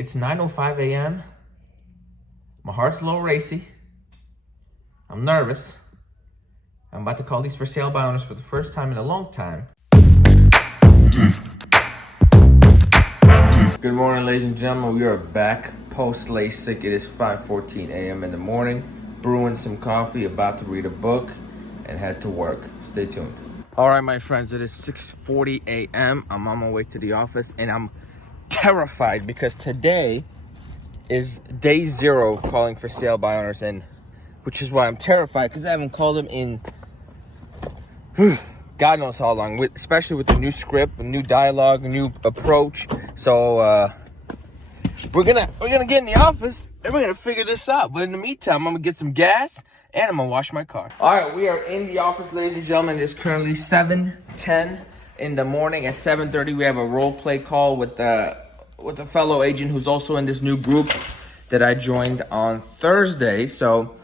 It's 9:05 a.m. My heart's a little racy. I'm nervous. I'm about to call these for sale by owners for the first time in a long time. Good morning, ladies and gentlemen. We are back post LASIK. It is 5:14 a.m. in the morning. Brewing some coffee, about to read a book, and head to work. Stay tuned. All right, my friends, it is 6:40 a.m. I'm on my way to the office, and I'm terrified because today is day 0 of calling for sale by owners, and which is why I'm terrified, because I haven't called them in God knows how long, especially with the new script, the new dialogue, the new approach. So we're gonna get in the office and we're gonna figure this out. But in the meantime, I'm gonna get some gas and I'm gonna wash my car. All right, we are in the office, ladies and gentlemen. It is currently 7:10 in the morning. At 7:30, we have a role play call with a fellow agent who's also in this new group that I joined on Thursday. So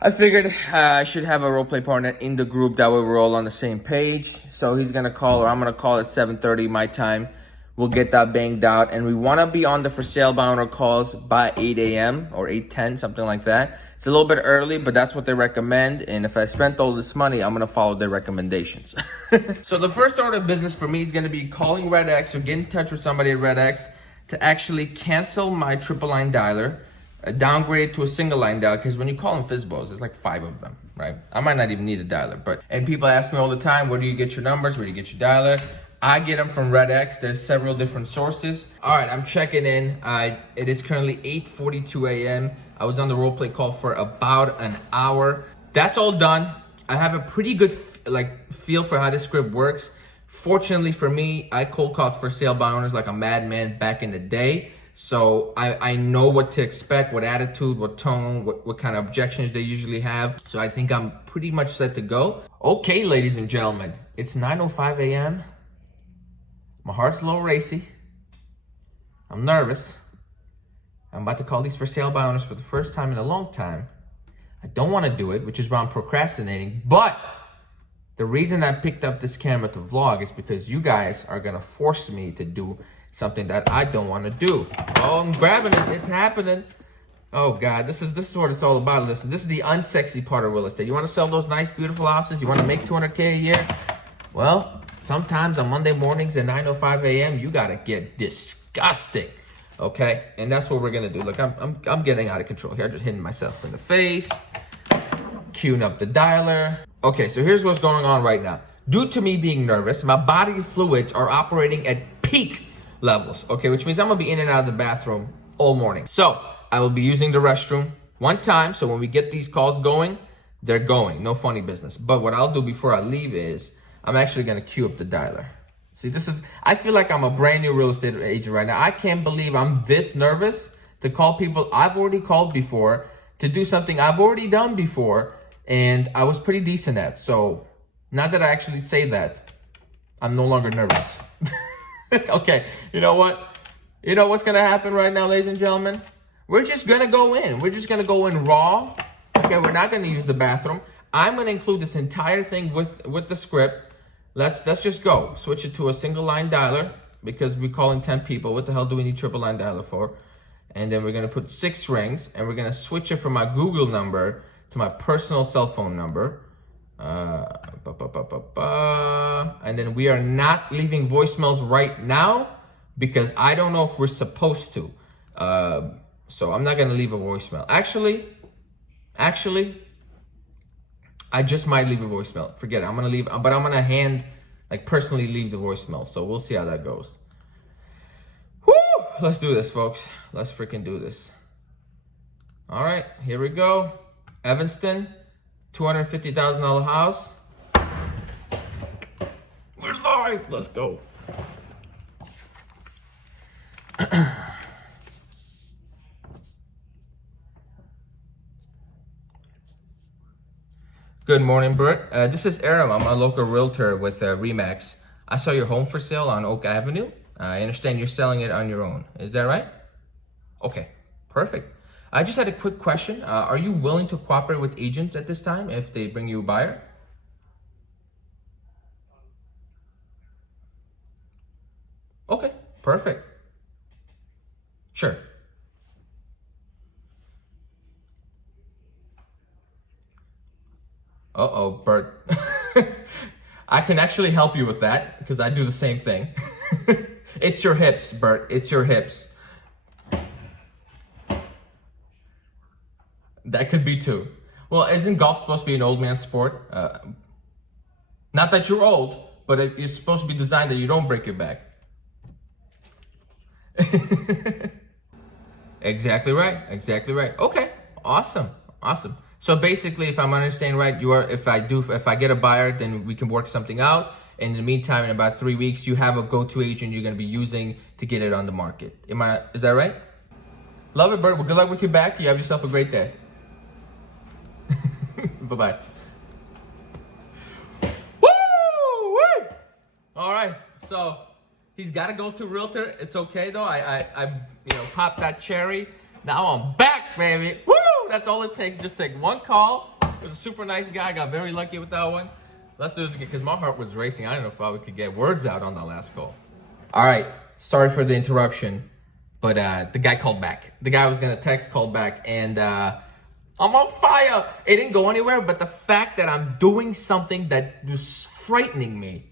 I figured I should have a role play partner in the group, that way we're all on the same page. So he's gonna call, or I'm gonna call at 7:30 my time. We'll get that banged out, and we wanna be on the for sale by owner calls by 8 a.m. or 8:10, something like that. It's a little bit early, but that's what they recommend. And if I spent all this money, I'm gonna follow their recommendations. So the first order of business for me is gonna be calling Red X or getting in touch with somebody at Red X to actually cancel my triple line dialer, downgrade to a single line dialer, because when you call them FSBOs, there's like 5 of them, right? I might not even need a dialer, and people ask me all the time, where do you get your numbers? Where do you get your dialer? I get them from Red X. There's several different sources. All right, I'm checking in. It is currently 8:42 a.m. I was on the role play call for about an hour. That's all done. I have a pretty good feel for how this script works. Fortunately for me, I cold called for sale by owners like a madman back in the day. So I know what to expect, what attitude, what tone, what kind of objections they usually have. So I think I'm pretty much set to go. Okay, ladies and gentlemen, it's 9:05 a.m. My heart's a little racy. I'm nervous. I'm about to call these for sale by owners for the first time in a long time. I don't want to do it, which is why I'm procrastinating. But the reason I picked up this camera to vlog is because you guys are going to force me to do something that I don't want to do. Oh, I'm grabbing it. It's happening. Oh God, this is what it's all about. Listen, this is the unsexy part of real estate. You want to sell those nice, beautiful houses? You want to make $200K a year? Well, sometimes on Monday mornings at 9:05 a.m., you gotta get disgusting. Okay, and that's what we're gonna do. Look, I'm getting out of control here. I'm just hitting myself in the face, queuing up the dialer. Okay, so here's what's going on right now. Due to me being nervous, my body fluids are operating at peak levels, okay, which means I'm gonna be in and out of the bathroom all morning. So I will be using the restroom one time, so when we get these calls going, they're going, no funny business. But what I'll do before I leave is I'm actually gonna queue up the dialer. See, I feel like I'm a brand new real estate agent right now. I can't believe I'm this nervous to call people I've already called before, to do something I've already done before, and I was pretty decent at. So now that I actually say that, I'm no longer nervous. Okay, you know what? You know what's gonna happen right now, ladies and gentlemen? We're just gonna go in. We're just gonna go in raw. Okay, we're not gonna use the bathroom. I'm gonna include this entire thing with the script. Let's just go. Switch it to a single line dialer because we're calling 10 people. What the hell do we need triple line dialer for? And then we're gonna put 6 rings, and we're gonna switch it from my Google number to my personal cell phone number. And then we are not leaving voicemails right now because I don't know if we're supposed to. So I'm not gonna leave a voicemail. Actually, I just might leave a voicemail. Forget it. I'm gonna leave, but I'm gonna personally leave the voicemail. So we'll see how that goes. Woo! Let's do this, folks. Let's freaking do this. All right, here we go. Evanston, $250,000 house. We're live. Let's go. Good morning, Bert. This is Aram. I'm a local realtor with Remax. I saw your home for sale on Oak Avenue. I understand you're selling it on your own. Is that right? Okay, perfect. I just had a quick question. Are you willing to cooperate with agents at this time if they bring you a buyer? Okay, perfect. Sure. Uh-oh, Bert. I can actually help you with that because I do the same thing. It's your hips, Bert. It's your hips. That could be too. Well, isn't golf supposed to be an old man sport? Not that you're old, but it's supposed to be designed that you don't break your back. Exactly right. Exactly right. Okay. Awesome. Awesome. So basically, if I'm understanding right, you are. If I get a buyer, then we can work something out. And in the meantime, in about 3 weeks, you have a go-to agent you're going to be using to get it on the market. Is that right? Love it, Bert. Well, good luck with your back. You have yourself a great day. Bye-bye. Woo! All right. So he's got to go to realtor. It's okay though. I popped that cherry. Now I'm back, baby. Woo! That's all it takes. Just take one call. It was a super nice guy. I got very lucky with that one. Let's do this again because my heart was racing. I don't know if I could get words out on that last call. All right. Sorry for the interruption, but the guy called back. The guy I was gonna text called back, and I'm on fire. It didn't go anywhere, but the fact that I'm doing something that was frightening me.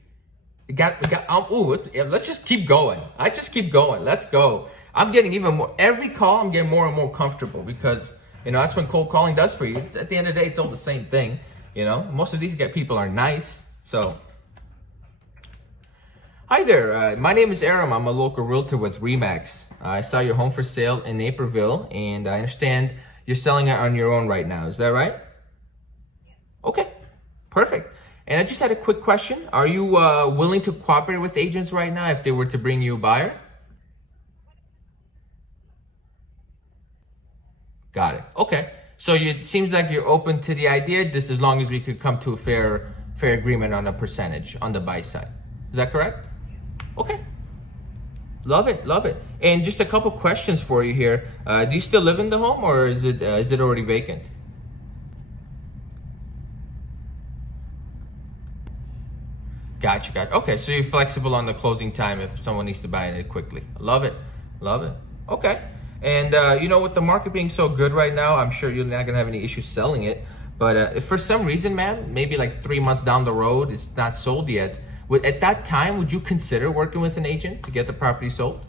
Let's just keep going. I just keep going. Let's go. I'm getting even more. Every call, I'm getting more and more comfortable because, that's what cold calling does for you. At the end of the day, it's all the same thing. Most of these people are nice. So, hi there. My name is Aram. I'm a local realtor with Remax. I saw your home for sale in Naperville, and I understand you're selling it on your own right now. Is that right? Okay, perfect. And I just had a quick question. Are you willing to cooperate with agents right now if they were to bring you a buyer? Got it. Okay. So it seems like you're open to the idea, just as long as we could come to a fair agreement on a percentage on the buy side. Is that correct? Okay. Love it, love it. And just a couple questions for you here. Do you still live in the home, or is it already vacant? Gotcha. Okay, so you're flexible on the closing time if someone needs to buy it quickly. Love it, love it. Okay. And with the market being so good right now, I'm sure you're not gonna have any issues selling it. But if for some reason, man, maybe like 3 months down the road, it's not sold yet, at that time, would you consider working with an agent to get the property sold?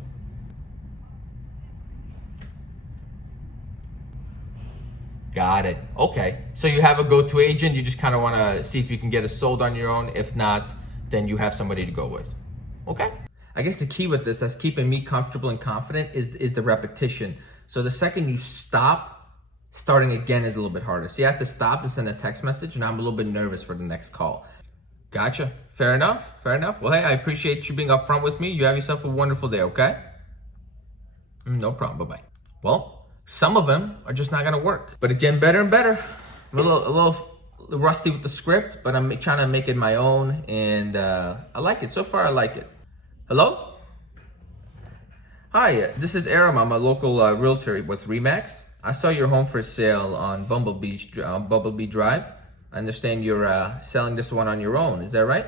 Got it. Okay. So you have a go-to agent. You just kind of want to see if you can get it sold on your own. If not, then you have somebody to go with. Okay. I guess the key with this that's keeping me comfortable and confident is the repetition. So the second you stop, starting again is a little bit harder. So you have to stop and send a text message, and I'm a little bit nervous for the next call. Gotcha. Fair enough. Well, hey, I appreciate you being upfront with me. You have yourself a wonderful day, okay? No problem. Bye-bye. Well, some of them are just not going to work. But it's getting better and better. I'm a little rusty with the script, but I'm trying to make it my own, and I like it. So far, I like it. Hello? Hi, this is Aram. I'm a local realtor with Remax. I saw your home for sale on Bumblebee Drive. I understand you're selling this one on your own. Is that right?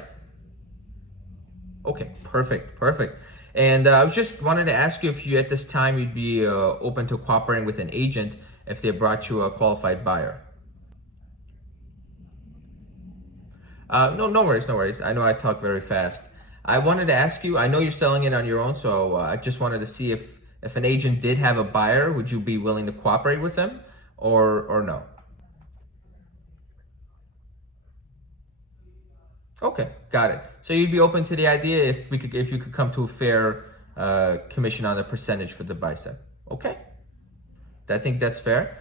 Okay, perfect. And I was just wanted to ask you if you at this time you'd be open to cooperating with an agent if they brought you a qualified buyer. No worries. I know I talk very fast. I wanted to ask you, I know you're selling it on your own, so I just wanted to see if an agent did have a buyer, would you be willing to cooperate with them or no? Okay, got it. So you'd be open to the idea if you could come to a fair commission on the percentage for the buy side. Okay, I think that's fair.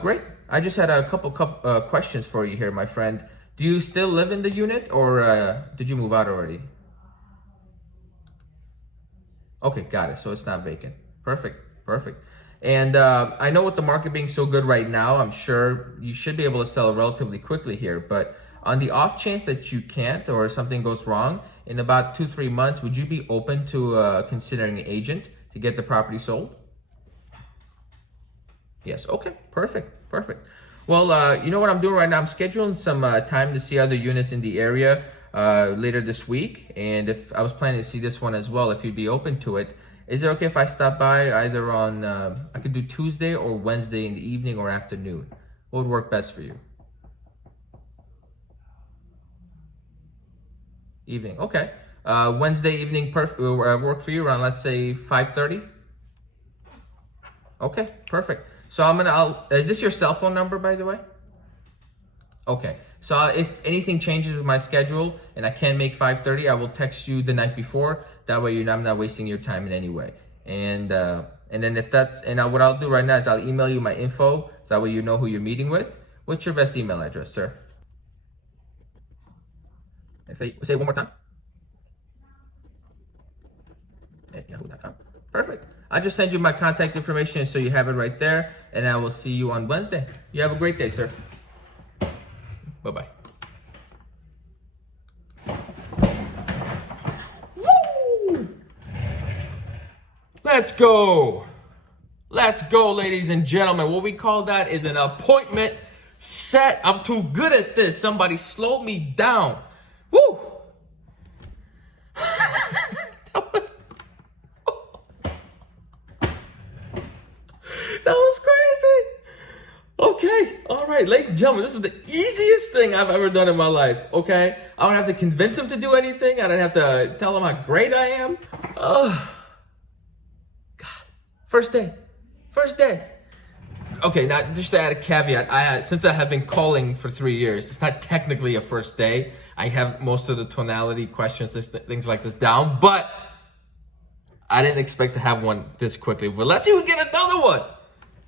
Great. I just had a couple questions for you here, my friend. Do you still live in the unit, or did you move out already? Okay, got it. So it's not vacant. Perfect. And I know with the market being so good right now, I'm sure you should be able to sell relatively quickly here. But on the off chance that you can't, or something goes wrong, in about 2-3 months, would you be open to considering an agent to get the property sold? Yes. Okay. Perfect. Well, you know what I'm doing right now? I'm scheduling some time to see other units in the area later this week. And if I was planning to see this one as well, if you'd be open to it. Is it okay if I stop by either on, I could do Tuesday or Wednesday in the evening or afternoon? What would work best for you? Evening, okay. Wednesday evening work for you around, let's say 5:30? Okay, perfect. So is this your cell phone number, by the way? Okay. So if anything changes with my schedule and I can't make 5:30, I will text you the night before. That way I'm not wasting your time in any way. And then what I'll do right now is I'll email you my info. So that way you know who you're meeting with. What's your best email address, sir? Say it one more time. At yahoo.com. Perfect. I'll just send you my contact information so you have it right there. And I will see you on Wednesday. You have a great day, sir. Bye-bye. Woo! Let's go. Let's go, ladies and gentlemen. What we call that is an appointment set. I'm too good at this. Somebody slowed me down. Woo! That was crazy. Okay, all right, ladies and gentlemen, this is the easiest thing I've ever done in my life, okay? I don't have to convince him to do anything. I don't have to tell him how great I am. Oh, God. First day. Okay, now just to add a caveat, since I have been calling for 3 years, it's not technically a first day. I have most of the tonality questions, things like this down, but I didn't expect to have one this quickly. But let's see if we get another one.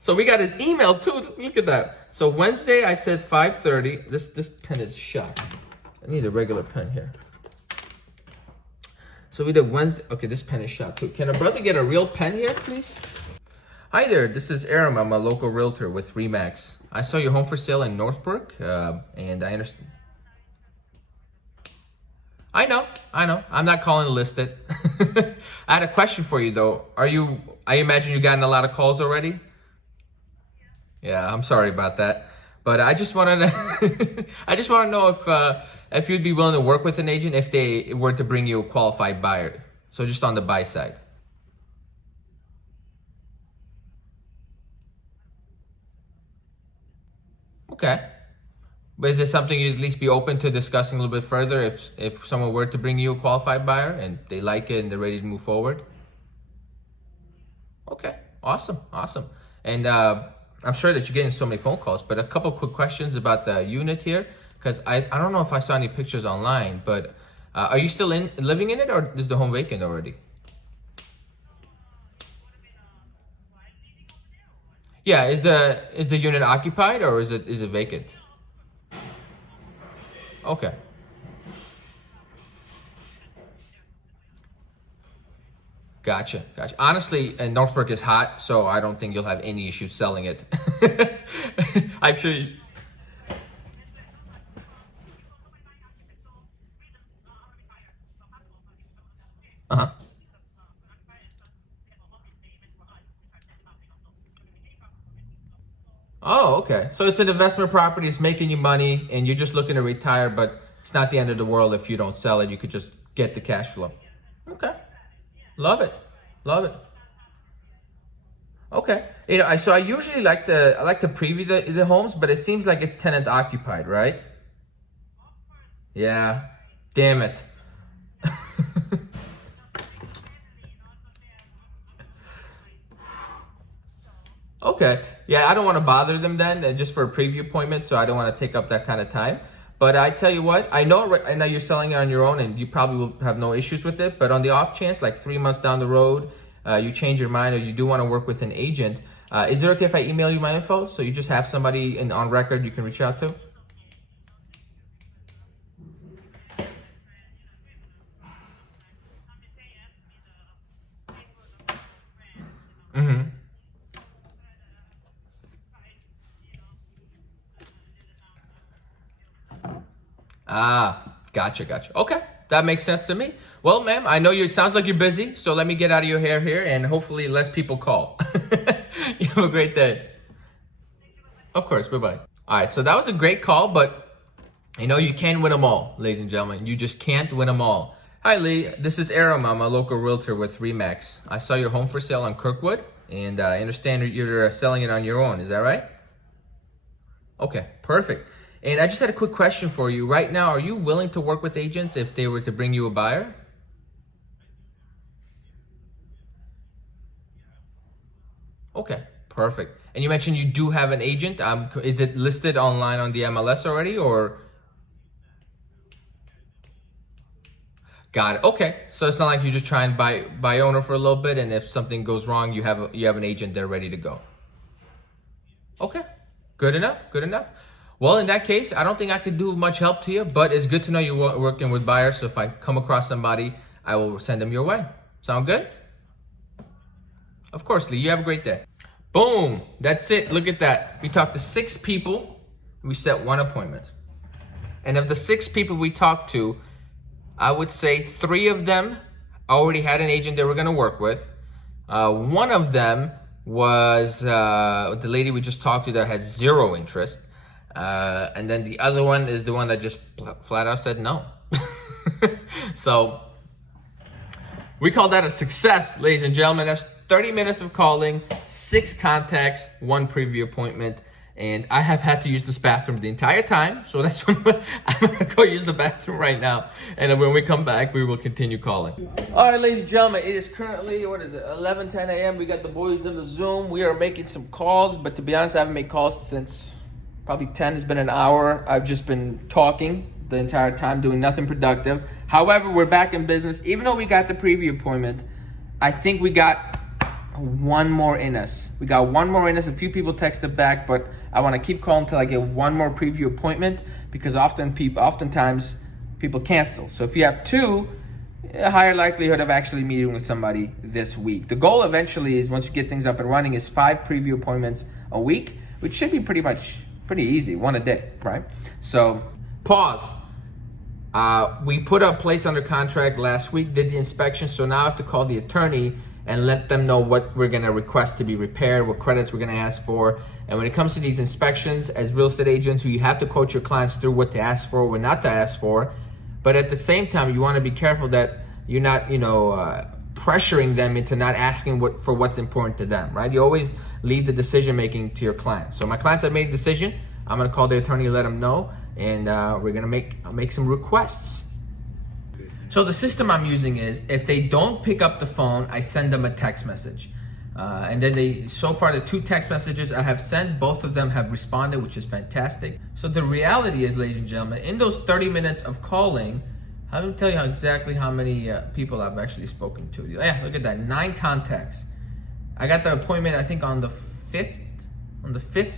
So we got his email too. Look at that. So Wednesday, I said 5:30. This pen is shot. I need a regular pen here. So we did Wednesday. Okay, this pen is shot too. Can a brother get a real pen here, please? Hi there. This is Aram. I'm a local realtor with Remax. I saw your home for sale in Northbrook, and I understand. I know. I'm not calling to list it. I had a question for you though. I imagine you've gotten a lot of calls already? Yeah, I'm sorry about that, but I just wanted to, I just want to know if you'd be willing to work with an agent if they were to bring you a qualified buyer. So just on the buy side. Okay, but is this something you'd at least be open to discussing a little bit further if someone were to bring you a qualified buyer and they like it and they're ready to move forward? Okay, awesome. And I'm sure that you're getting so many phone calls, but a couple quick questions about the unit here, because I don't know if I saw any pictures online, but are you still living in it, or is the home vacant already? Yeah, is the unit occupied or is it vacant? Okay. Gotcha. Honestly, Northbrook is hot, so I don't think you'll have any issues selling it. I'm sure. Uh-huh. Oh, okay. So it's an investment property. It's making you money, and you're just looking to retire, but it's not the end of the world if you don't sell it. You could just get the cash flow. Okay. Love it. Okay. So I usually I like to preview the homes, but it seems like it's tenant occupied, right? Yeah. Damn it. Okay. Yeah, I don't want to bother them then, just for a preview appointment, so I don't want to take up that kind of time. But I tell you what, I know you're selling it on your own, and you probably will have no issues with it. But on the off chance, like 3 months down the road, you change your mind or you do want to work with an agent, is it okay if I email you my info so you just have somebody on record you can reach out to? Mm-hmm. Ah, gotcha. Okay, that makes sense to me. Well, ma'am, I know it sounds like you're busy, so let me get out of your hair here, and hopefully less people call. You have a great day. Of course, bye-bye. All right, so that was a great call, but you can win them all, ladies and gentlemen. You just can't win them all. Hi Lee, this is Aram. I'm a local realtor with Remax. I saw your home for sale on Kirkwood, and I understand you're selling it on your own. Is that right? Okay, perfect. And I just had a quick question for you. Right now, are you willing to work with agents if they were to bring you a buyer? Okay, perfect. And you mentioned you do have an agent. Is it listed online on the MLS already, or? Got it. Okay, so it's not like you just try and buy owner for a little bit, and if something goes wrong, you have an agent there ready to go. Okay, good enough. Good enough. Well, in that case, I don't think I could do much help to you, but it's good to know you're working with buyers. So if I come across somebody, I will send them your way. Sound good? Of course, Lee. You have a great day. Boom. That's it. Look at that. We talked to 6 people. We set 1 appointment. And of the 6 people we talked to, I would say 3 of them already had an agent they were going to work with. One of them was the lady we just talked to that had 0 interest. And then the other one is the one that just flat out said no. So we call that a success, ladies and gentlemen. That's 30 minutes of calling, 6 contacts, 1 preview appointment. And I have had to use this bathroom the entire time. So that's when I'm going to go use the bathroom right now. And then when we come back, we will continue calling. All right, ladies and gentlemen, it is currently, 11:10 a.m. We got the boys in the Zoom. We are making some calls. But to be honest, I haven't made calls since probably 10. It's been an hour. I've just been talking the entire time, doing nothing productive. However, we're back in business. Even though we got the preview appointment, I think we got 1 more in us. We got 1 more in us. A few people texted back, but I want to keep calling until I get 1 more preview appointment, because oftentimes people cancel. So if you have 2, a higher likelihood of actually meeting with somebody this week. The goal eventually is, once you get things up and running, is 5 preview appointments a week, which should be pretty easy, 1 a day, right? So pause. We put a place under contract last week, did the inspection, so now I have to call the attorney and let them know what we're gonna request to be repaired, what credits we're gonna ask for. And when it comes to these inspections, as real estate agents, you have to coach your clients through what to ask for, what not to ask for. But at the same time, you wanna be careful that you're not, pressuring them into not asking for what's important to them, right? You always leave the decision-making to your clients. So my clients have made a decision. I'm gonna call the attorney, let them know, and we're gonna make some requests. So the system I'm using is, if they don't pick up the phone, I send them a text message. And then so far the 2 text messages I have sent, both of them have responded, which is fantastic. So the reality is, ladies and gentlemen, in those 30 minutes of calling, I'm gonna tell you exactly how many people I've actually spoken to. Yeah, look at that, 9 contacts. I got the appointment, I think on the 5th,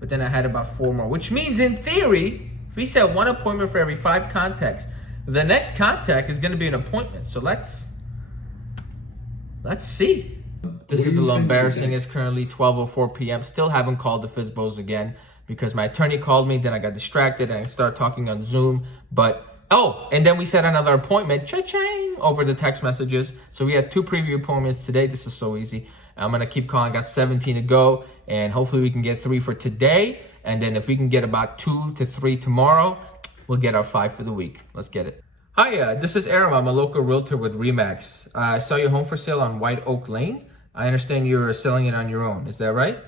but then I had about 4 more, which means in theory, if we set 1 appointment for every 5 contacts, the next contact is going to be an appointment. So let's see. This is a little embarrassing. It's currently 12:04 p.m. Still haven't called the FSBOs again, because my attorney called me, then I got distracted and I started talking on Zoom. And then we set another appointment, cha-ching, over the text messages. So we have 2 preview appointments today. This is so easy. I'm going to keep calling. Got 17 to go, and hopefully we can get 3 for today. And then if we can get about 2 to 3 tomorrow, we'll get our 5 for the week. Let's get it. Hi, this is Aram. I'm a local realtor with Remax. I saw your home for sale on White Oak Lane. I understand you're selling it on your own. Is that right?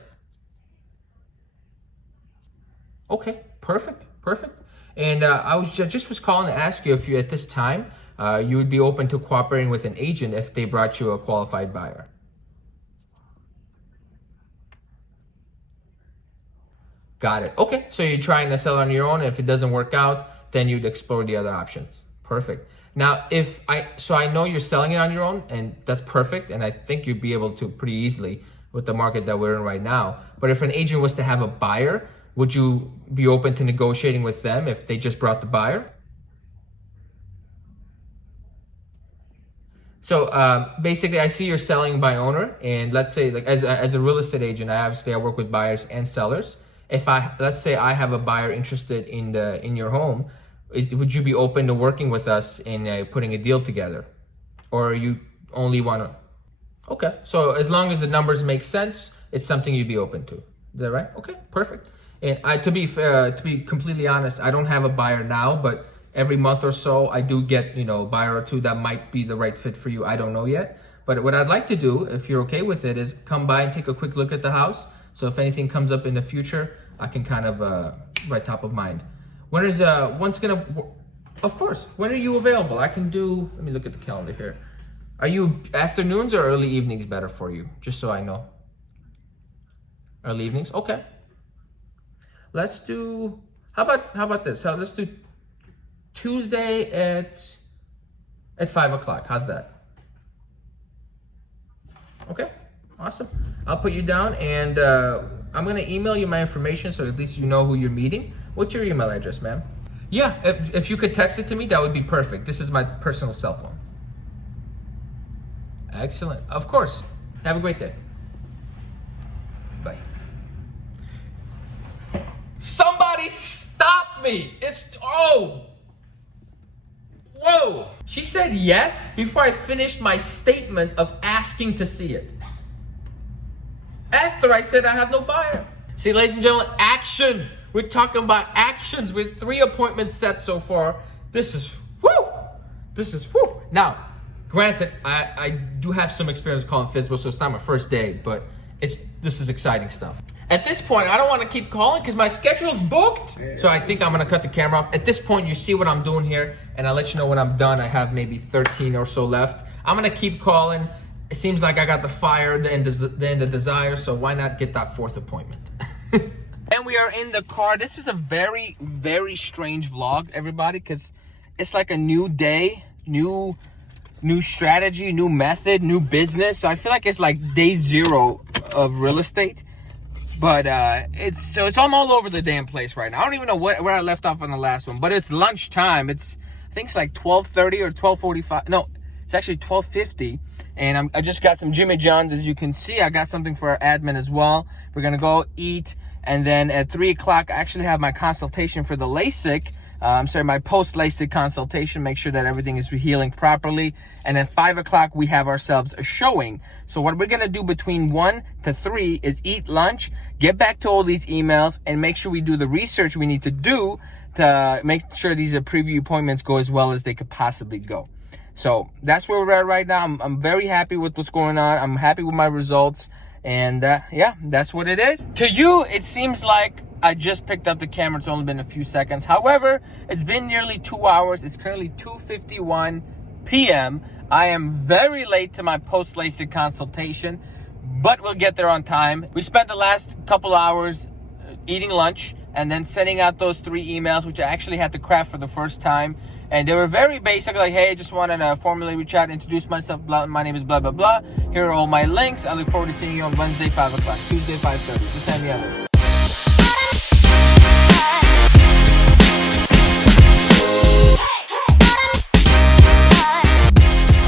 Okay, perfect. And I just was calling to ask you if you, at this time, you would be open to cooperating with an agent if they brought you a qualified buyer. Got it. Okay, so you're trying to sell on your own. If it doesn't work out, then you'd explore the other options. Perfect. Now, I know you're selling it on your own, and that's perfect. And I think you'd be able to pretty easily with the market that we're in right now. But if an agent was to have a buyer, would you be open to negotiating with them if they just brought the buyer? So basically, I see you're selling by owner, and let's say, like, as a real estate agent, I work with buyers and sellers. If let's say I have a buyer interested in your home, would you be open to working with us in putting a deal together, or you only want to? Okay, so as long as the numbers make sense, it's something you'd be open to. Is that right? Okay, perfect. And to be completely honest, I don't have a buyer now, but every month or so, I do get, you know, a buyer or two that might be the right fit for you. I don't know yet. But what I'd like to do, if you're okay with it, is come by and take a quick look at the house. So if anything comes up in the future, I can kind of right top of mind. When is when's gonna? Of course. When are you available? I can do. Let me look at the calendar here. Are you afternoons or early evenings better for you? Just so I know. Early evenings. Okay. Let's do. How about this? Let's do Tuesday at 5 o'clock. How's that? Okay. Awesome. I'll put you down, and I'm gonna email you my information so at least you know who you're meeting. What's your email address, ma'am? Yeah, if you could text it to me, that would be perfect. This is my personal cell phone. Excellent. Of course. Have a great day. Bye. Somebody stop me! Whoa! She said yes before I finished my statement of asking to see it. After I said I have no buyer. See, ladies and gentlemen, action. We're talking about actions. We're 3 appointments set so far. This is whoo. Now, granted, I do have some experience calling FSBO, so it's not my first day, but this is exciting stuff. At this point, I don't want to keep calling because my schedule's booked. So I think I'm going to cut the camera off. At this point, you see what I'm doing here, and I'll let you know when I'm done. I have maybe 13 or so left. I'm going to keep calling. It seems like I got the fire, the end of desire, so why not get that 4th appointment? And we are in the car. This is a very, very strange vlog, everybody, because it's like a new day, new strategy, new method, new business. So I feel like it's like day 0 of real estate. But I'm all over the damn place right now. I don't even know where I left off on the last one, but it's lunchtime. I think it's like 12:30 or 12:45. No, it's actually 12:50. And I just got some Jimmy John's. As you can see, I got something for our admin as well. We're going to go eat. And then at 3 o'clock, I actually have my consultation for the LASIK. My post-LASIK consultation. Make sure that everything is healing properly. And at 5 o'clock, we have ourselves a showing. So what we're going to do between 1 to 3 is eat lunch, get back to all these emails, and make sure we do the research we need to do to make sure these preview appointments go as well as they could possibly go. So that's where we're at right now. I'm very happy with what's going on. I'm happy with my results. And yeah, that's what it is. To you, it seems like I just picked up the camera. It's only been a few seconds. However, it's been nearly 2 hours. It's currently 2:51 p.m. I am very late to my post-LASIK consultation, but we'll get there on time. We spent the last couple hours eating lunch and then sending out those 3 emails, which I actually had to craft for the first time. And they were very basic, like, hey, just wanted to formally reach out, introduce myself, my name is blah, blah, blah. Here are all my links. I look forward to seeing you on Wednesday, 5 o'clock, Tuesday, 5:30. Just send me a link.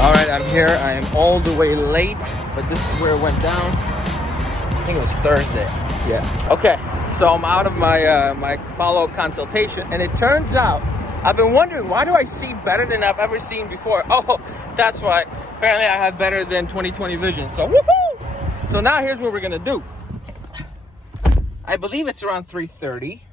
All right, I'm here. I am all the way late, but this is where it went down. I think it was Thursday. Yeah. Okay, so I'm out of my my follow-up consultation, and it turns out I've been wondering, why do I see better than I've ever seen before? Oh, that's why. Apparently I have better than 20/20 vision. So woohoo! So now here's what we're gonna do. I believe it's around 3:30.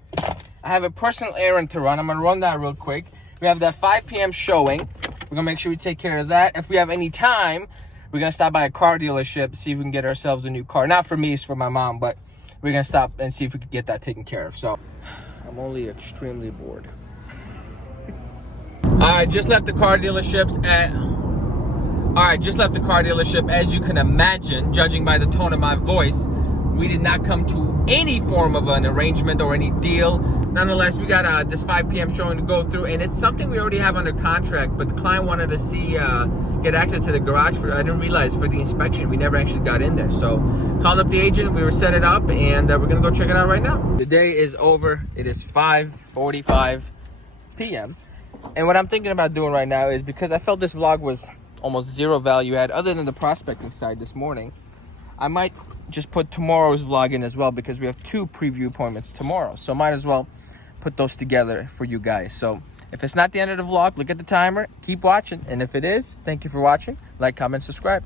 I have a personal errand to run. I'm gonna run that real quick. We have that 5 p.m. showing. We're gonna make sure we take care of that. If we have any time, we're gonna stop by a car dealership, see if we can get ourselves a new car. Not for me, it's for my mom, but we're gonna stop and see if we can get that taken care of. So I'm only extremely bored. I just left the car dealerships As you can imagine, judging by the tone of my voice, we did not come to any form of an arrangement or any deal. Nonetheless, we got this 5 p.m. showing to go through, and it's something we already have under contract, but the client wanted to see, get access to the garage I didn't realize for the inspection. We never actually got in there. So called up the agent, we were set it up, and we're gonna go check it out right now. The day is over. It is 5:45 p.m. And what I'm thinking about doing right now is, because I felt this vlog was almost zero value add other than the prospecting side this morning, I might just put tomorrow's vlog in as well, because we have 2 preview appointments tomorrow. So might as well put those together for you guys. So if it's not the end of the vlog, look at the timer, keep watching. And if it is, thank you for watching. Like, comment, subscribe.